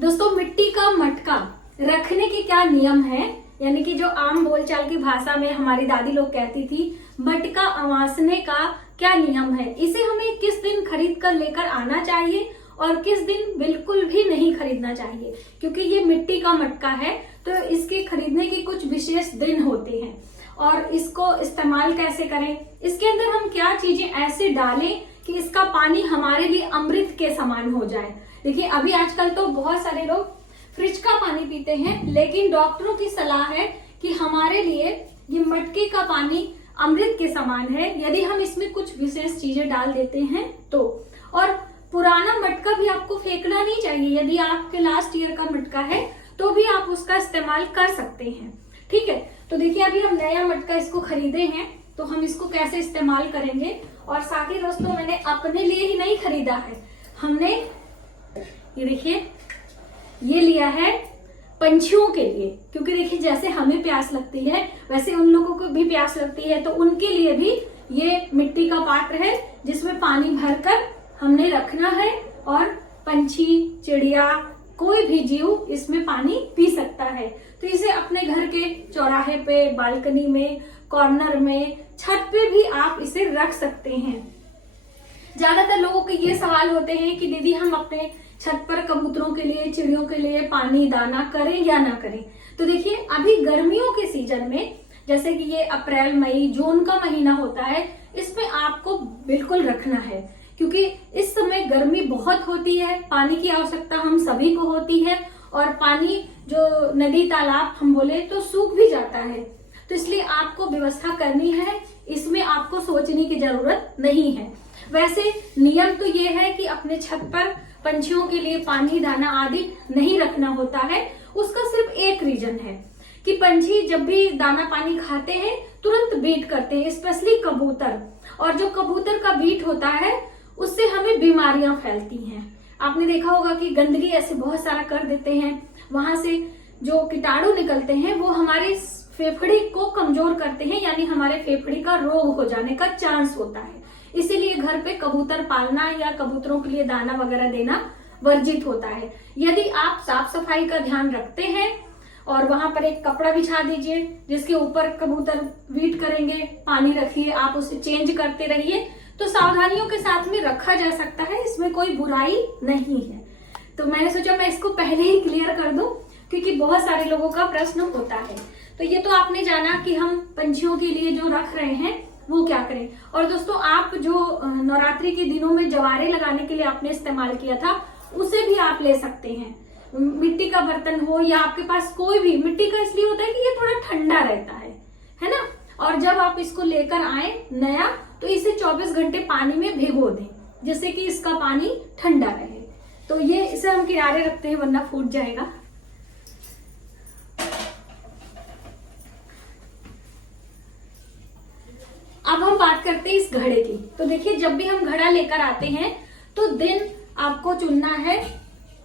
दोस्तों, मिट्टी का मटका रखने के क्या नियम है, यानी कि जो आम बोलचाल की भाषा में हमारी दादी लोग कहती थी मटका अवासने का क्या नियम है, इसे हमें किस दिन खरीद कर लेकर आना चाहिए और किस दिन बिल्कुल भी नहीं खरीदना चाहिए। क्योंकि ये मिट्टी का मटका है तो इसके खरीदने के कुछ विशेष दिन होते हैं और इसको इस्तेमाल कैसे करें, इसके अंदर हम क्या चीजें ऐसे डालें कि इसका पानी हमारे लिए अमृत के समान हो जाए। देखिए, अभी आजकल तो बहुत सारे लोग फ्रिज का पानी पीते हैं, लेकिन डॉक्टरों की सलाह है कि हमारे लिए ये मटके का पानी अमृत के समान है यदि हम इसमें कुछ विशेष चीजें डाल देते हैं तो। और पुराना मटका भी आपको फेंकना नहीं चाहिए। यदि आपके लास्ट ईयर का मटका है तो भी आप उसका इस्तेमाल कर सकते हैं। ठीक है, तो देखिए अभी हम नया मटका इसको खरीदे हैं तो हम इसको कैसे इस्तेमाल करेंगे। और साथ ही दोस्तों, मैंने अपने लिए ही नहीं खरीदा है, हमने ये देखिए ये लिया है पंछियों के लिए। क्योंकि देखिए जैसे हमें प्यास लगती है वैसे उन लोगों को भी प्यास लगती है, तो उनके लिए भी ये मिट्टी का पात्र है जिसमें पानी भरकर हमने रखना है और पंछी, चिड़िया, कोई भी जीव इसमें पानी पी सकता है। तो इसे अपने घर के चौराहे पे, बालकनी में, कॉर्नर में, छत पे भी आप इसे रख सकते हैं। ज्यादातर लोगों के ये सवाल होते हैं कि दीदी हम अपने छत पर कबूतरों के लिए, चिड़ियों के लिए पानी दाना करें या ना करें। तो देखिए अभी गर्मियों के सीजन में, जैसे कि ये अप्रैल, मई, जून का महीना होता है, इसमें आपको बिल्कुल रखना है। क्योंकि इस समय गर्मी बहुत होती है, पानी की आवश्यकता हम सभी को होती है और पानी जो नदी तालाब हम बोले तो सूख भी जाता है। तो इसलिए आपको व्यवस्था करनी है, इसमें आपको सोचने की जरूरत नहीं है। वैसे नियम तो ये है कि अपने छत पर पंछियों के लिए पानी, दाना आदि नहीं रखना होता है। उसका सिर्फ एक रीजन है कि पंछी जब भी दाना पानी खाते हैं तुरंत बीट करते हैं, स्पेशली कबूतर। और जो कबूतर का बीट होता है उससे हमें बीमारियां फैलती हैं। आपने देखा होगा कि गंदगी ऐसे बहुत सारा कर देते हैं, वहां से जो कीटाणु निकलते हैं वो हमारे फेफड़े को कमजोर करते हैं, यानी हमारे फेफड़े का रोग हो जाने का चांस होता है। इसीलिए घर पे कबूतर पालना या कबूतरों के लिए दाना वगैरह देना वर्जित होता है। यदि आप साफ सफाई का ध्यान रखते हैं और वहां पर एक कपड़ा बिछा दीजिए जिसके ऊपर कबूतर वीट करेंगे, पानी रखिए, आप उसे चेंज करते रहिए, तो सावधानियों के साथ में रखा जा सकता है, इसमें कोई बुराई नहीं है। तो मैंने सोचा मैं इसको पहले ही क्लियर कर दूं क्योंकि बहुत सारे लोगों का प्रश्न होता है। तो ये तो आपने जाना कि हम पंछियों के लिए जो रख रहे हैं वो क्या करें। और दोस्तों, आप जो नवरात्रि के दिनों में जवारे लगाने के लिए आपने इस्तेमाल किया था उसे भी आप ले सकते हैं। मिट्टी का बर्तन हो या आपके पास कोई भी, मिट्टी का इसलिए होता है कि ये थोड़ा ठंडा रहता है ना। और जब आप इसको लेकर आए नया तो इसे 24 घंटे पानी में भिगो दें जिससे कि इसका पानी ठंडा रहे। तो ये इसे हम किनारे रखते हैं वरना फूट जाएगा। अब हम बात करते हैं इस घड़े की। तो देखिए जब भी हम घड़ा लेकर आते हैं तो दिन आपको चुनना है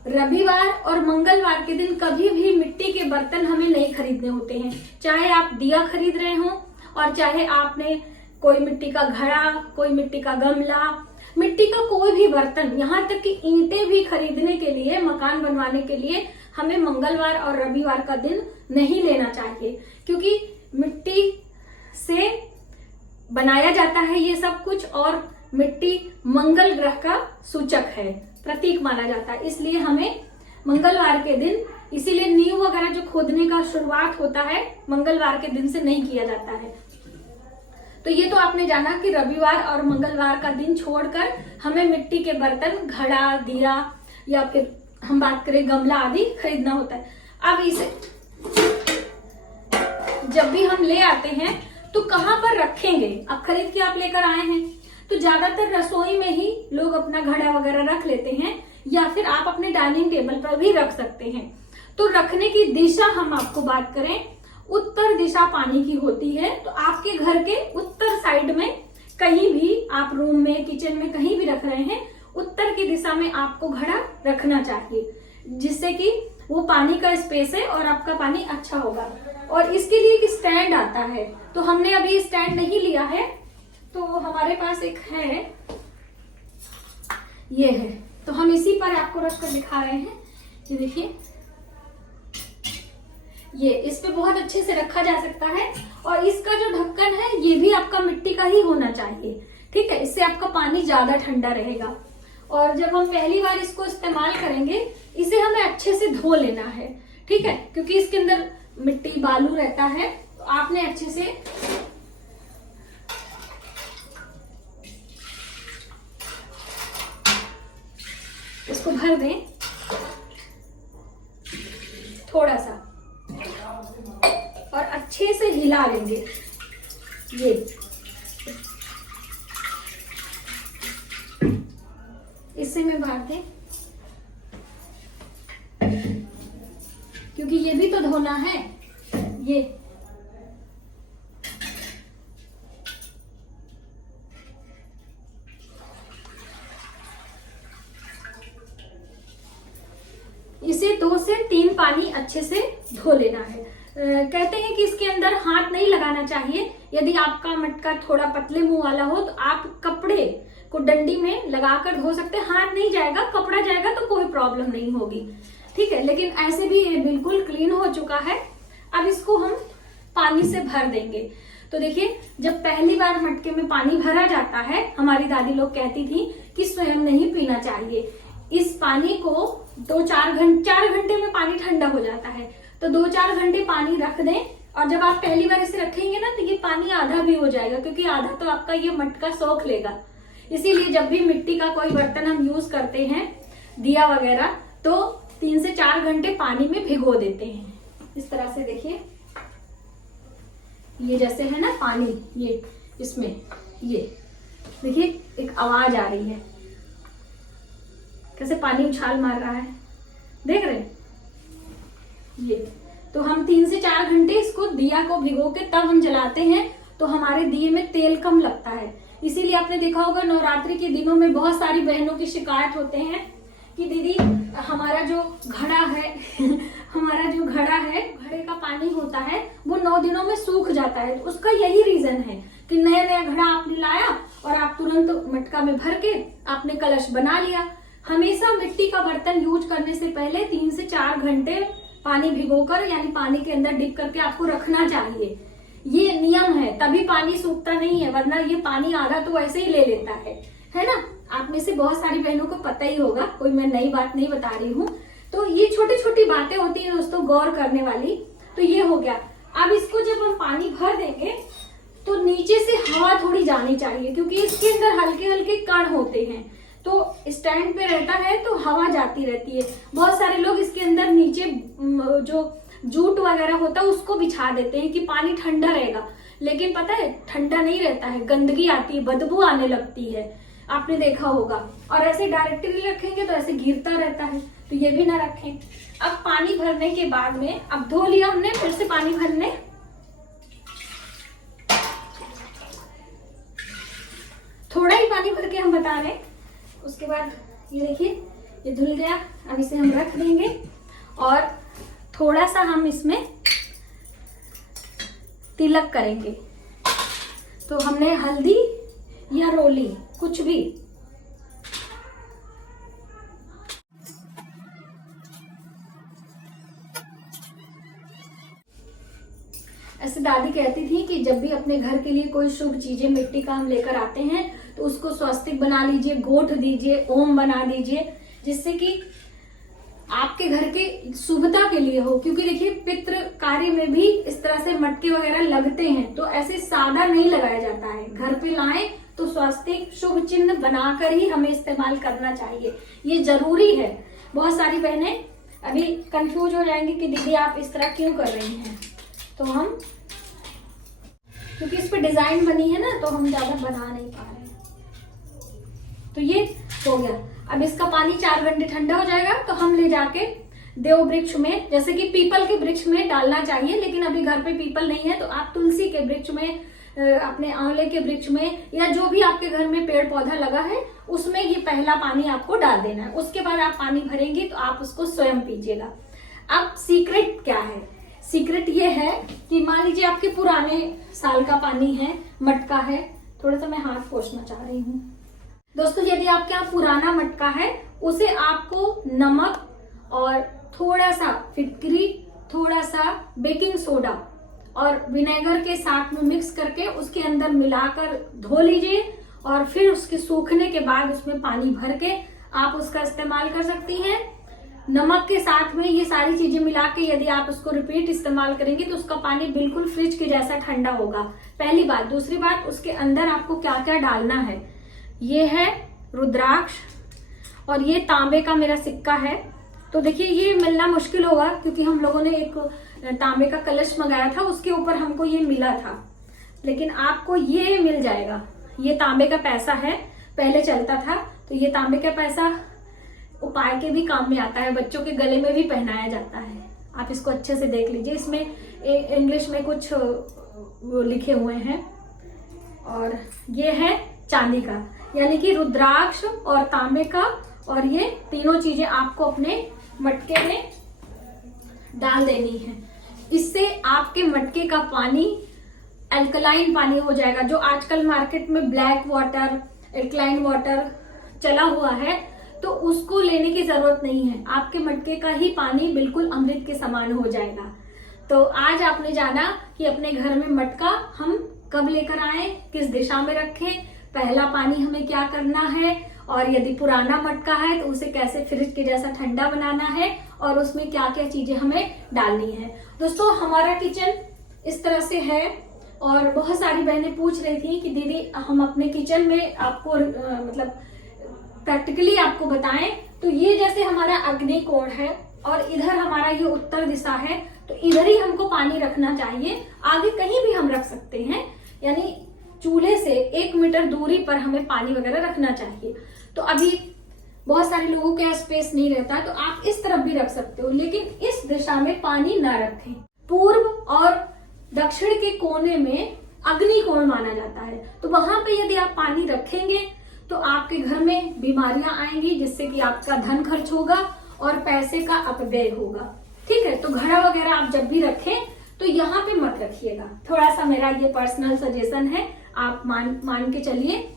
रविवार और मंगलवार के दिन। कभी भी मिट्टी के बर्तन हमें नहीं खरीदने होते हैं, चाहे आप दिया खरीद रहे हो और चाहे आपने कोई मिट्टी का घड़ा, कोई मिट्टी का गमला, मिट्टी का कोई भी बर्तन, यहाँ तक कि ईंटें भी खरीदने के लिए, मकान बनवाने के लिए हमें मंगलवार और रविवार का दिन नहीं लेना चाहिए। क्योंकि मिट्टी से बनाया जाता है ये सब कुछ और मिट्टी मंगल ग्रह का सूचक है, प्रतीक माना जाता है। इसलिए हमें मंगलवार के दिन, इसीलिए नींव वगैरह जो खोदने का शुरुआत होता है मंगलवार के दिन से नहीं किया जाता है। तो ये तो आपने जाना कि रविवार और मंगलवार का दिन छोड़कर हमें मिट्टी के बर्तन, घड़ा, दिया या फिर हम बात करें गमला आदि खरीदना होता है। अब इसे जब भी हम ले आते हैं तो कहाँ पर रखेंगे। अब खरीद के आप लेकर आए हैं तो ज्यादातर रसोई में ही लोग अपना घड़ा वगैरह रख लेते हैं या फिर आप अपने डाइनिंग टेबल पर भी रख सकते हैं। तो रखने की दिशा हम आपको बात करें, उत्तर दिशा पानी की होती है। तो आपके घर के उत्तर साइड में कहीं भी, आप रूम में, किचन में कहीं भी रख रहे हैं, उत्तर की दिशा में आपको घड़ा रखना चाहिए जिससे कि वो पानी का स्पेस है और आपका पानी अच्छा होगा। और इसके लिए एक स्टैंड आता है, तो हमने अभी स्टैंड नहीं लिया है, तो हमारे पास एक है, ये है, तो हम इसी पर आपको रखकर दिखा रहे हैं। ये देखिए, ये इस पे बहुत अच्छे से रखा जा सकता है। और इसका जो ढक्कन है ये भी आपका मिट्टी का ही होना चाहिए, ठीक है, इससे आपका पानी ज्यादा ठंडा रहेगा। और जब हम पहली बार इसको इस्तेमाल करेंगे, इसे हमें अच्छे से धो लेना है, ठीक है, क्योंकि इसके अंदर मिट्टी बालू रहता है। तो आपने अच्छे से इसको भर दें थोड़ा सा, और अच्छे से हिला लेंगे। ये इससे में भर दें, क्योंकि ये भी तो धोना है। ये इसे 2 से 3 पानी अच्छे से धो लेना है। कहते हैं कि इसके अंदर हाथ नहीं लगाना चाहिए। यदि आपका मटका थोड़ा पतले मुंह वाला हो तो आप कपड़े को डंडी में लगाकर धो सकते हैं। हाथ नहीं जाएगा, कपड़ा जाएगा तो कोई प्रॉब्लम नहीं होगी, ठीक है। लेकिन ऐसे भी ये बिल्कुल क्लीन हो चुका है। अब इसको हम पानी से भर देंगे। तो देखिए, जब पहली बार मटके में पानी भरा जाता है, हमारी दादी लोग कहती थी कि स्वयं नहीं पीना चाहिए। इस पानी को 4 घंटे में पानी ठंडा हो जाता है। तो 2-4 घंटे पानी रख दें, और जब आप पहली बार इसे रखेंगे ना, तो ये पानी आधा भी हो जाएगा, क्योंकि आधा तो आपका ये मटका सोख लेगा। इसीलिए जब भी मिट्टी का कोई बर्तन हम यूज करते हैं, दिया वगैरह, तो 3 से 4 घंटे पानी में भिगो देते हैं। इस तरह से देखिए, ये जैसे है ना पानी, ये इसमें ये देखिए एक आवाज आ रही है, कैसे पानी उछाल मार रहा है, देख रहे हैं? ये तो हम 3 से 4 घंटे इसको दिया को भिगो के तब हम जलाते हैं, तो हमारे दिए में तेल कम लगता है। इसीलिए आपने देखा होगा नवरात्रि के दिनों में बहुत सारी बहनों की शिकायत होते हैं कि दीदी हमारा जो घड़ा है घड़े का पानी होता है वो 9 दिनों में सूख जाता है। तो उसका यही रीजन है कि नया घड़ा आपने लाया और आप तुरंत मटका में भर के आपने कलश बना लिया। हमेशा मिट्टी का बर्तन यूज करने से पहले 3 से 4 घंटे पानी भिगोकर, यानी पानी के अंदर डिप करके आपको रखना चाहिए। ये नियम है, तभी पानी सूखता नहीं है, वरना ये पानी आधा तो ऐसे ही ले लेता है ना। आप में से बहुत सारी बहनों को पता ही होगा, कोई मैं नई बात नहीं बता रही हूँ। तो ये छोटी छोटी बातें होती हैं दोस्तों, गौर करने वाली। तो ये हो गया। अब इसको जब हम पानी भर देंगे तो नीचे से हवा थोड़ी जानी चाहिए, क्योंकि इसके अंदर हल्के हल्के कण होते हैं। तो स्टैंड पे रहता है तो हवा जाती रहती है। बहुत सारे लोग इसके अंदर नीचे जो जूट वगैरह होता है उसको बिछा देते हैं कि पानी ठंडा रहेगा, लेकिन पता है ठंडा नहीं रहता है, गंदगी आती है, बदबू आने लगती है, आपने देखा होगा। और ऐसे डायरेक्टली रखेंगे तो ऐसे गिरता रहता है, तो ये भी ना रखें। अब पानी भरने के बाद में, अब धो लिया हमने, फिर से पानी भरने, थोड़ा ही पानी भर के हम बता रहे। उसके बाद ये देखिए ये धुल गया। अब इसे हम रख देंगे और थोड़ा सा हम इसमें तिलक करेंगे। तो हमने हल्दी या रोली कुछ भी, ऐसे दादी कहती थी कि जब भी अपने घर के लिए कोई शुभ चीजें मिट्टी का हम लेकर आते हैं तो उसको स्वस्तिक बना लीजिए, गोठ दीजिए, ओम बना दीजिए, जिससे कि आपके घर के शुभता के लिए हो। क्योंकि देखिए पितृ कार्य में भी इस तरह से मटके वगैरह लगते हैं, तो ऐसे सादा नहीं लगाया जाता है। घर पे लाएं तो स्वस्तिक शुभ चिन्ह बनाकर ही हमें इस्तेमाल करना चाहिए, ये जरूरी है। बहुत सारी बहनें अभी कंफ्यूज हो जाएंगी कि दीदी आप इस तरह क्यों कर रही हैं। तो हम, क्योंकि इस पे डिजाइन बनी है ना, तो हम ज्यादा बना नहीं पा रहे हैं। तो ये हो गया। अब इसका पानी 4 घंटे ठंडा हो जाएगा तो हम ले जाके देव वृक्ष में, जैसे कि पीपल के वृक्ष में डालना चाहिए, लेकिन अभी घर पे पीपल नहीं है तो आप तुलसी के वृक्ष में, अपने आंवले के वृक्ष में, या जो भी आपके घर में पेड़ पौधा लगा है उसमें ये पहला पानी आपको डाल देना है। उसके बाद आप पानी भरेंगे तो आप उसको स्वयं पीजिएगा। अब सीक्रेट क्या है? सीक्रेट ये है कि मान लीजिए आपके पुराने साल का पानी है, मटका है, थोड़ा सा मैं हाथ पोंछना चाह रही हूँ दोस्तों। यदि आपके यहाँ पुराना मटका है, उसे आपको नमक और थोड़ा सा फिटकरी, थोड़ा सा बेकिंग सोडा और विनेगर के साथ में मिक्स करके उसके अंदर मिलाकर धो लीजिए और फिर उसके सूखने के बाद उसमें पानी भर के आप उसका इस्तेमाल कर सकती हैं। नमक के साथ में ये सारी चीजें मिला के यदि आप उसको रिपीट इस्तेमाल करेंगे तो उसका पानी बिल्कुल फ्रिज के जैसा ठंडा होगा। पहली बात। दूसरी बात, उसके अंदर आपको क्या क्या डालना है। ये है रुद्राक्ष और ये तांबे का मेरा सिक्का है। तो देखिए ये मिलना मुश्किल होगा क्योंकि हम लोगों ने एक तांबे का कलश मंगाया था, उसके ऊपर हमको ये मिला था, लेकिन आपको ये मिल जाएगा। ये तांबे का पैसा है, पहले चलता था। तो ये तांबे का पैसा उपाय के भी काम में आता है, बच्चों के गले में भी पहनाया जाता है। आप इसको अच्छे से देख लीजिए, इसमें इंग्लिश में कुछ वो लिखे हुए हैं। और ये है चांदी का, यानी कि रुद्राक्ष और तांबे का, और ये तीनों चीजें आपको अपने मटके में डाल देनी है। इससे आपके मटके का पानी अल्कलाइन पानी हो जाएगा। जो आजकल मार्केट में ब्लैक वाटर, अल्कलाइन वाटर चला हुआ है, तो उसको लेने की जरूरत नहीं है। आपके मटके का ही पानी बिल्कुल अमृत के समान हो जाएगा। तो आज आपने जाना कि अपने घर में मटका हम कब लेकर आए, किस दिशा में रखें, पहला पानी हमें क्या करना है, और यदि पुराना मटका है तो उसे कैसे फ्रिज के जैसा ठंडा बनाना है, और उसमें क्या क्या चीजें हमें डालनी है। दोस्तों, हमारा किचन इस तरह से है। और बहुत सारी बहनें पूछ रही थी कि दीदी हम अपने किचन में आपको मतलब प्रैक्टिकली आपको बताएं। तो ये जैसे हमारा अग्नि कोण है और इधर हमारा ये उत्तर दिशा है, तो इधर ही हमको पानी रखना चाहिए। आगे कहीं भी हम रख सकते हैं, यानी चूल्हे से 1 मीटर दूरी पर हमें पानी वगैरह रखना चाहिए। तो अभी बहुत सारे लोगों के स्पेस नहीं रहता, तो आप इस तरफ भी रख सकते हो, लेकिन इस दिशा में पानी ना रखें। पूर्व और दक्षिण के कोने में अग्नि कोण माना जाता है, तो वहां पे यदि आप पानी रखेंगे तो आपके घर में बीमारियां आएंगी, जिससे कि आपका धन खर्च होगा और पैसे का अपव्यय होगा। ठीक है, तो घड़ा वगैरह आप जब भी रखें तो यहाँ पे मत रखिएगा। थोड़ा सा मेरा ये पर्सनल सजेशन है, आप मान के चलिए।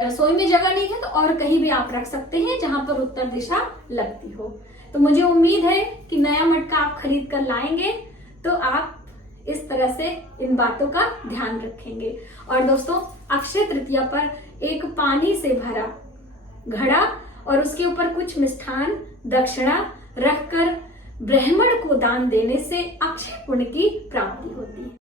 रसोई में जगह नहीं है तो और कहीं भी आप रख सकते हैं जहां पर उत्तर दिशा लगती हो। तो मुझे उम्मीद है कि नया मटका आप खरीद कर लाएंगे तो आप इस तरह से इन बातों का ध्यान रखेंगे। और दोस्तों, अक्षय तृतीया पर एक पानी से भरा घड़ा और उसके ऊपर कुछ मिष्ठान दक्षिणा रखकर ब्राह्मण को दान देने से अक्षय पुण्य की प्राप्ति होती है।